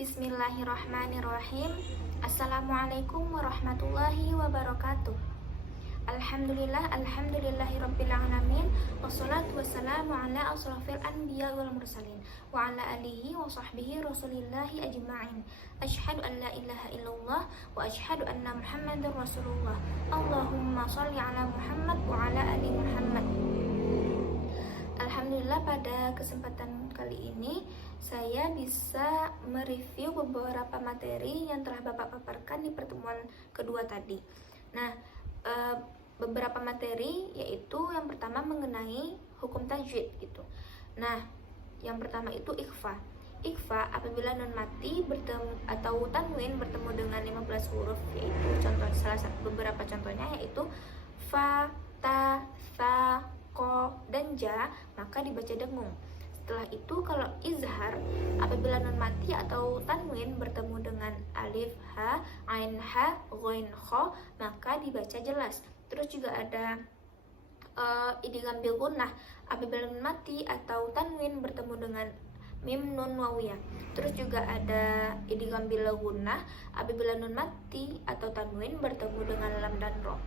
Bismillahirrahmanirrahim. Assalamualaikum warahmatullahi wabarakatuh. Alhamdulillahirabbil alamin. Wassalatu wassalamu ala asrofil anbiya wal mursalin wa ala alihi wa sahbihi rasulillahi ajma'in. Asyhadu an la ilaha illallah wa asyhadu anna Muhammadar Rasulullah. Allahumma shalli ala Muhammad wa ala ali Muhammad. Alhamdulillah, pada kesempatan kali ini saya bisa mereview beberapa materi yang telah Bapak paparkan di pertemuan kedua tadi. Nah, beberapa materi yaitu yang pertama mengenai hukum tajwid gitu. Nah, yang pertama itu ikhfa. Ikhfa apabila nun mati bertemu atau tanwin bertemu dengan 15 huruf, yaitu beberapa contohnya yaitu fa, ta, tha, ko, dan ja, maka dibaca dengung. Setelah itu kalau izhar apabila nun mati atau tanwin bertemu dengan alif ha, ain ha, ghain kho, maka dibaca jelas. Terus juga ada idgham bil gunnah apabila nun mati atau tanwin bertemu dengan mim nun wawiyah. Terus juga ada idgham bil gunnah apabila nun mati atau tanwin bertemu dengan lam dan ro.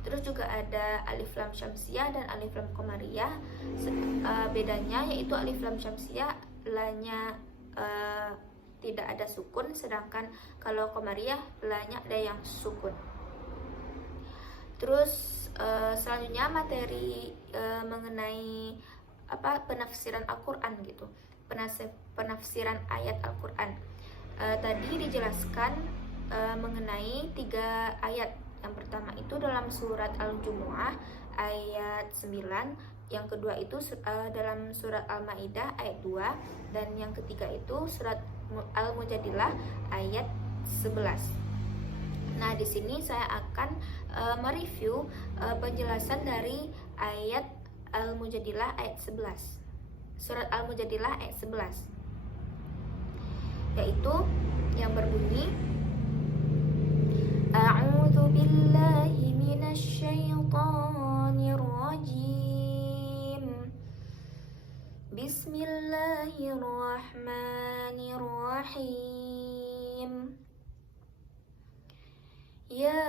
Terus juga ada alif lam syamsiyah dan alif lam qamariyah. Bedanya yaitu alif lam syamsiyah lanya tidak ada sukun, sedangkan kalau qamariyah lanya ada yang sukun. Terus selanjutnya materi mengenai penafsiran Al-Qur'an gitu. Penafsiran ayat Al-Qur'an. Tadi dijelaskan mengenai 3 ayat. Yang pertama itu dalam surat Al-Jumu'ah ayat 9, yang kedua itu dalam surat Al-Maidah ayat 2, dan yang ketiga itu surat Al-Mujadilah ayat 11. Nah, di sini saya akan mereview penjelasan dari ayat Al-Mujadilah ayat 11. Surat Al-Mujadilah ayat 11, yaitu yang berbunyi A'udzu billahi minasy syaithanir rajim. Bismillahirrahmanirrahim. Ya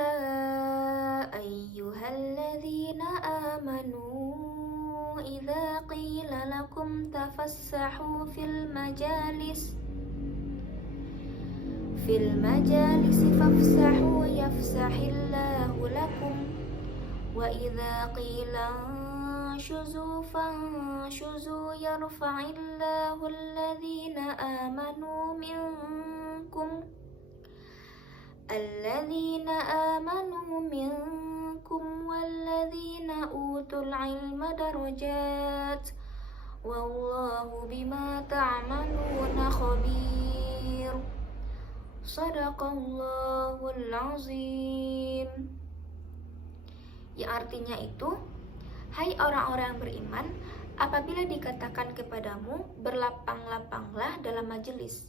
ayyuhalladzina amanu idza qila lakum tafassahu fil majalisi fafsahu yafsahillahu lakum wa idza qila anshuzu fanshuzu yarfa'illahu alladhina amanu minkum walladhina utul ilma darajat wallahu bima ta'maluna khabir. Shadaqallahul azim. Yang artinya itu, hai orang-orang yang beriman, apabila dikatakan kepadamu berlapang-lapanglah dalam majelis,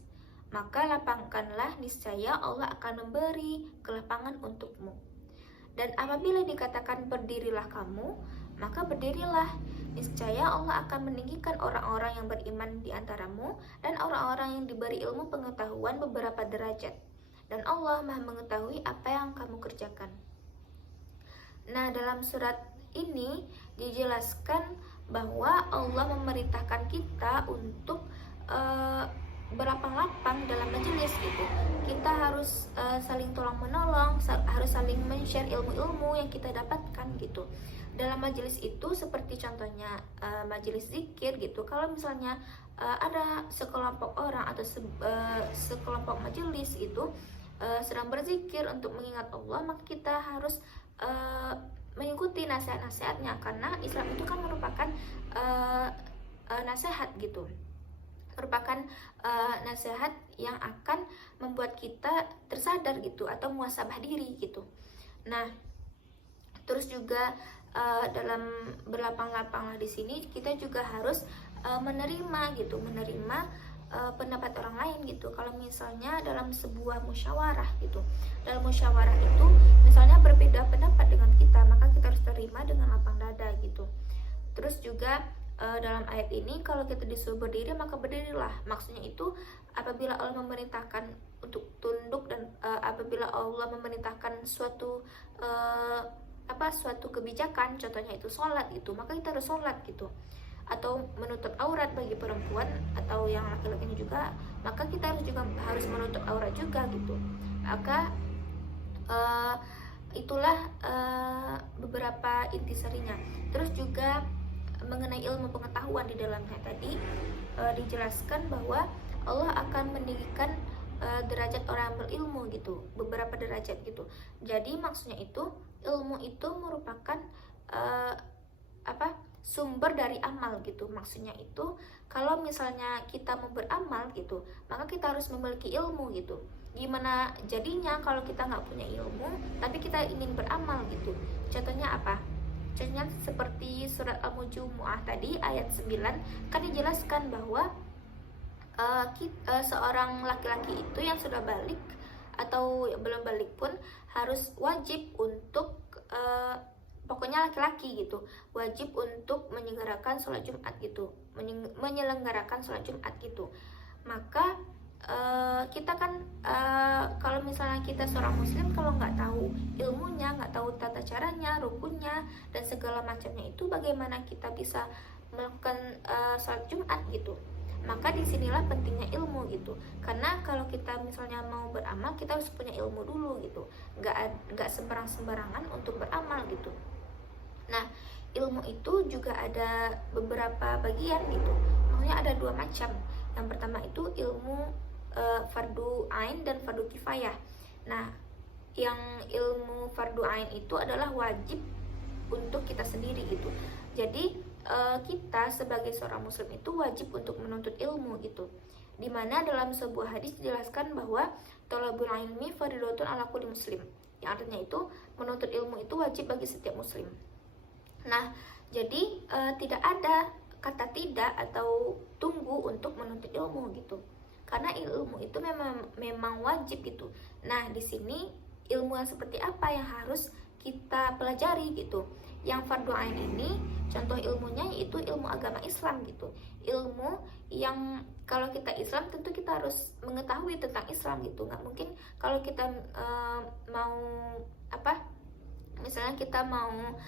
maka lapangkanlah, niscaya Allah akan memberi kelapangan untukmu. Dan apabila dikatakan berdirilah kamu, maka berdirilah, niscaya Allah akan meninggikan orang-orang yang beriman di antaramu dan orang-orang yang diberi ilmu pengetahuan beberapa derajat. Dan Allah Maha mengetahui apa yang kamu kerjakan. Nah, dalam surat ini dijelaskan bahwa Allah memerintahkan kita untuk berlapang-lapang dalam majelis gitu. Kita harus saling tolong menolong, harus saling men-share ilmu-ilmu yang kita dapatkan gitu. Dalam majelis itu seperti contohnya majelis zikir gitu. Kalau misalnya ada sekelompok orang atau sekelompok majelis itu sedang berzikir untuk mengingat Allah, maka kita harus mengikuti nasihat-nasihatnya, karena Islam itu kan merupakan nasihat gitu. Merupakan nasihat yang akan membuat kita tersadar gitu atau muhasabah diri gitu. Nah, terus juga dalam berlapang-lapang di sini kita juga harus menerima pendapat orang lain gitu. Kalau misalnya dalam sebuah musyawarah gitu, dalam musyawarah itu misalnya berbeda pendapat dengan kita, maka kita harus terima dengan lapang dada gitu. Terus juga dalam ayat ini kalau kita disuruh berdiri maka berdirilah. Maksudnya itu apabila Allah memerintahkan untuk tunduk dan apabila Allah memerintahkan suatu suatu kebijakan, contohnya itu sholat itu, maka kita harus sholat gitu. Atau menutup aurat bagi perempuan atau yang laki-lakinya juga, maka kita harus menutup aurat juga gitu. Maka itulah beberapa intisarinya. Terus juga mengenai ilmu pengetahuan, di dalamnya tadi dijelaskan bahwa Allah akan meninggikan derajat orang yang berilmu gitu, beberapa derajat gitu. Jadi maksudnya itu ilmu itu merupakan sumber dari amal gitu. Maksudnya itu kalau misalnya kita mau beramal gitu, maka kita harus memiliki ilmu gitu. Gimana jadinya kalau kita nggak punya ilmu tapi kita ingin beramal gitu? Contohnya apa? Contohnya seperti surat Al-Mujumu'ah tadi ayat 9 kan dijelaskan bahwa seorang laki-laki itu yang sudah balik atau yang belum balik pun harus wajib untuk pokoknya laki-laki gitu, wajib untuk menyelenggarakan sholat Jumat gitu, menyelenggarakan sholat Jumat gitu. Maka kita kan kalau misalnya kita seorang muslim, kalau nggak tahu ilmunya, nggak tahu tata caranya, rukunnya dan segala macamnya itu, bagaimana kita bisa melakukan sholat Jumat gitu. Maka disinilah pentingnya ilmu gitu. Karena kalau kita misalnya mau beramal, kita harus punya ilmu dulu gitu. Nggak sembarangan untuk beramal gitu. Nah, ilmu itu juga ada beberapa bagian gitu. Maksudnya ada 2 macam. Yang pertama itu ilmu fardu ain dan fardu kifayah. Nah, yang ilmu fardu ain itu adalah wajib untuk kita sendiri gitu. Jadi kita sebagai seorang muslim itu wajib untuk menuntut ilmu gitu. Dimana dalam sebuah hadis dijelaskan bahwa thalabul ilmi fardhatun ala kulli muslim. Yang artinya itu menuntut ilmu itu wajib bagi setiap muslim. Nah, jadi tidak ada kata tidak atau tunggu untuk menuntut ilmu gitu. Karena ilmu itu memang wajib gitu. Nah, di sini ilmu yang seperti apa yang harus kita pelajari gitu. Yang fardu ain ini contoh ilmunya yaitu ilmu agama Islam gitu. Ilmu yang kalau kita Islam tentu kita harus mengetahui tentang Islam gitu. Nggak mungkin kalau kita mau misalnya kita mau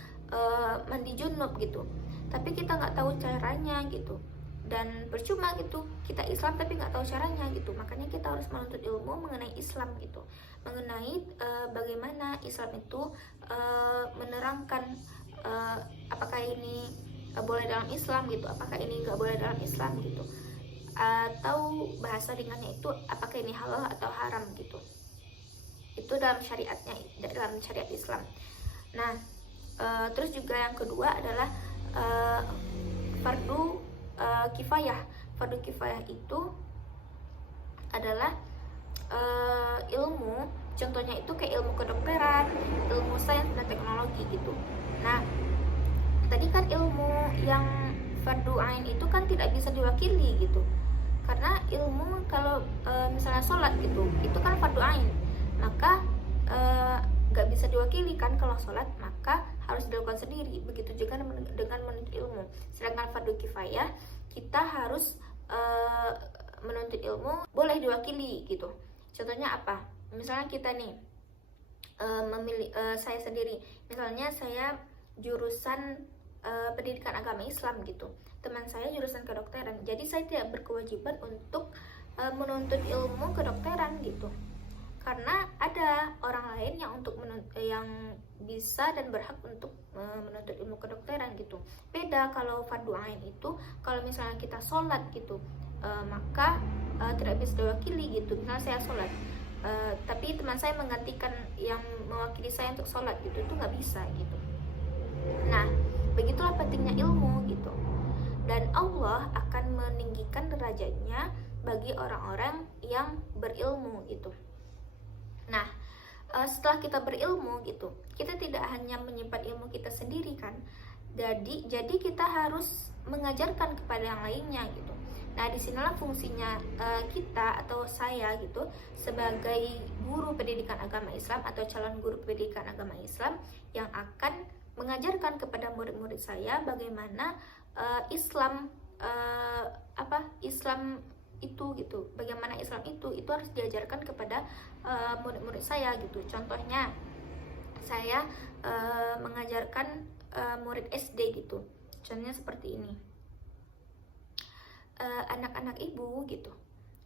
mandi junub gitu, tapi kita nggak tahu caranya gitu, dan percuma gitu kita Islam tapi nggak tahu caranya gitu. Makanya kita harus menuntut ilmu mengenai Islam gitu, mengenai bagaimana Islam itu menerangkan apakah ini boleh dalam Islam gitu, apakah ini nggak boleh dalam Islam gitu, atau bahasa dengannya itu apakah ini halal atau haram gitu. Itu dalam syariatnya, dalam syariat Islam. Nah, terus juga yang kedua adalah fardu kifayah. Fardu kifayah itu adalah ilmu, contohnya itu kayak ilmu kedokteran, ilmu sains dan teknologi gitu. Nah, tadi kan ilmu yang fardu ain itu kan tidak bisa diwakili gitu. Karena ilmu kalau misalnya sholat gitu, itu kan fardu ain, maka gak bisa diwakili kan. Kalau sholat maka harus dilakukan sendiri. Begitu juga dengan menuntut ilmu. Sedangkan fardu kifayah kita harus menuntut ilmu boleh diwakili gitu. Contohnya apa? Misalnya kita nih memilih, saya sendiri misalnya saya jurusan pendidikan agama Islam gitu, teman saya jurusan kedokteran, jadi saya tidak berkewajiban untuk menuntut ilmu kedokteran gitu. Karena ada orang lain yang bisa dan berhak untuk menuntut ilmu kedokteran gitu. Beda kalau fardu ain itu, kalau misalnya kita sholat gitu, maka tidak bisa diwakili gitu. Misalnya saya sholat, tapi teman saya menggantikan yang mewakili saya untuk sholat gitu, itu nggak bisa gitu. Nah, begitulah pentingnya ilmu gitu. Dan Allah akan meninggikan derajatnya bagi orang-orang yang berilmu gitu. Nah, setelah kita berilmu gitu, kita tidak hanya menyimpan ilmu kita sendiri kan. Jadi kita harus mengajarkan kepada yang lainnya gitu. Nah, disinilah fungsinya kita atau saya gitu sebagai guru pendidikan agama Islam atau calon guru pendidikan agama Islam yang akan mengajarkan kepada murid-murid saya bagaimana Islam, Islam itu gitu. Bagaimana Islam itu harus diajarkan kepada murid-murid saya gitu. Contohnya saya mengajarkan murid SD gitu. Contohnya seperti ini. Anak-anak ibu gitu.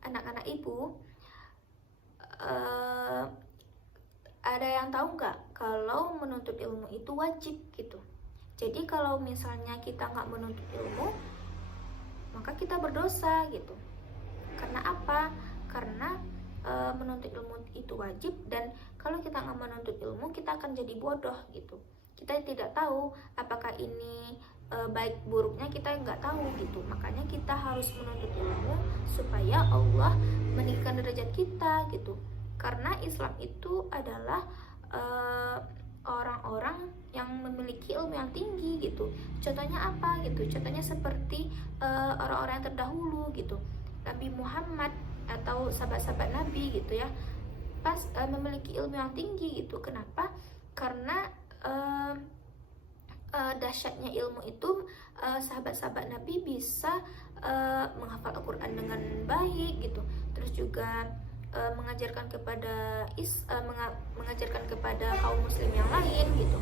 Anak-anak ibu, ada yang tahu nggak kalau menuntut ilmu itu wajib gitu. Jadi kalau misalnya kita nggak menuntut ilmu, maka kita berdosa gitu. Karena apa? Karena menuntut ilmu itu wajib, dan kalau kita nggak menuntut ilmu, kita akan jadi bodoh gitu. Kita tidak tahu apakah ini baik buruknya, kita nggak tahu gitu. Makanya kita harus menuntut ilmu supaya Allah meninggikan derajat kita gitu. Karena Islam itu adalah orang-orang yang memiliki ilmu yang tinggi gitu. Contohnya apa gitu? Contohnya seperti orang-orang yang terdahulu gitu. Nabi Muhammad atau sahabat-sahabat Nabi gitu ya, pas memiliki ilmu yang tinggi gitu. Kenapa? Karena dahsyatnya ilmu itu, sahabat-sahabat Nabi bisa menghafal Al-Quran dengan baik gitu. Terus juga mengajarkan kepada kaum muslim yang lain gitu.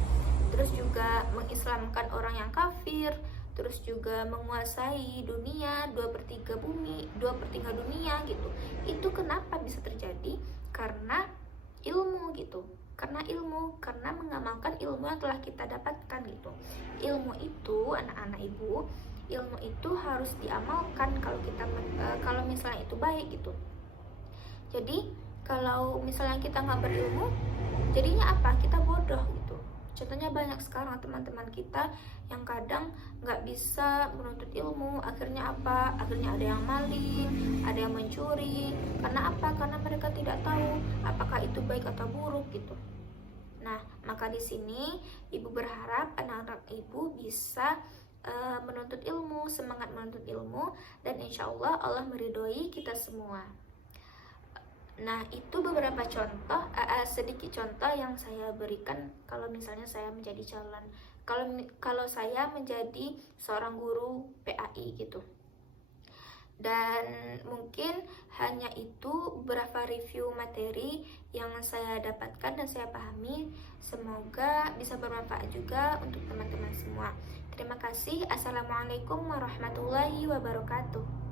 Terus juga mengislamkan orang yang kafir. Terus juga menguasai dunia, 2/3 bumi, 2/3 dunia gitu. Itu kenapa bisa terjadi? Karena ilmu gitu. Karena mengamalkan ilmu yang telah kita dapatkan gitu. Ilmu itu, anak-anak ibu, ilmu itu harus diamalkan kalau misalnya itu baik gitu. Jadi kalau misalnya kita nggak berilmu, jadinya apa? Kita bodoh gitu. Contohnya banyak sekarang teman-teman kita yang kadang nggak bisa menuntut ilmu. Akhirnya apa? Akhirnya ada yang maling, ada yang mencuri. Karena apa? Karena mereka tidak tahu apakah itu baik atau buruk gitu. Nah, maka di sini ibu berharap anak-anak ibu bisa menuntut ilmu, semangat menuntut ilmu, dan insya Allah Allah meridhoi kita semua. Nah, itu beberapa contoh, sedikit contoh yang saya berikan kalau misalnya saya menjadi kalau saya menjadi seorang guru PAI gitu. Dan mungkin hanya itu beberapa review materi yang saya dapatkan dan saya pahami. Semoga bisa bermanfaat juga untuk teman-teman semua. Terima kasih. Assalamualaikum warahmatullahi wabarakatuh.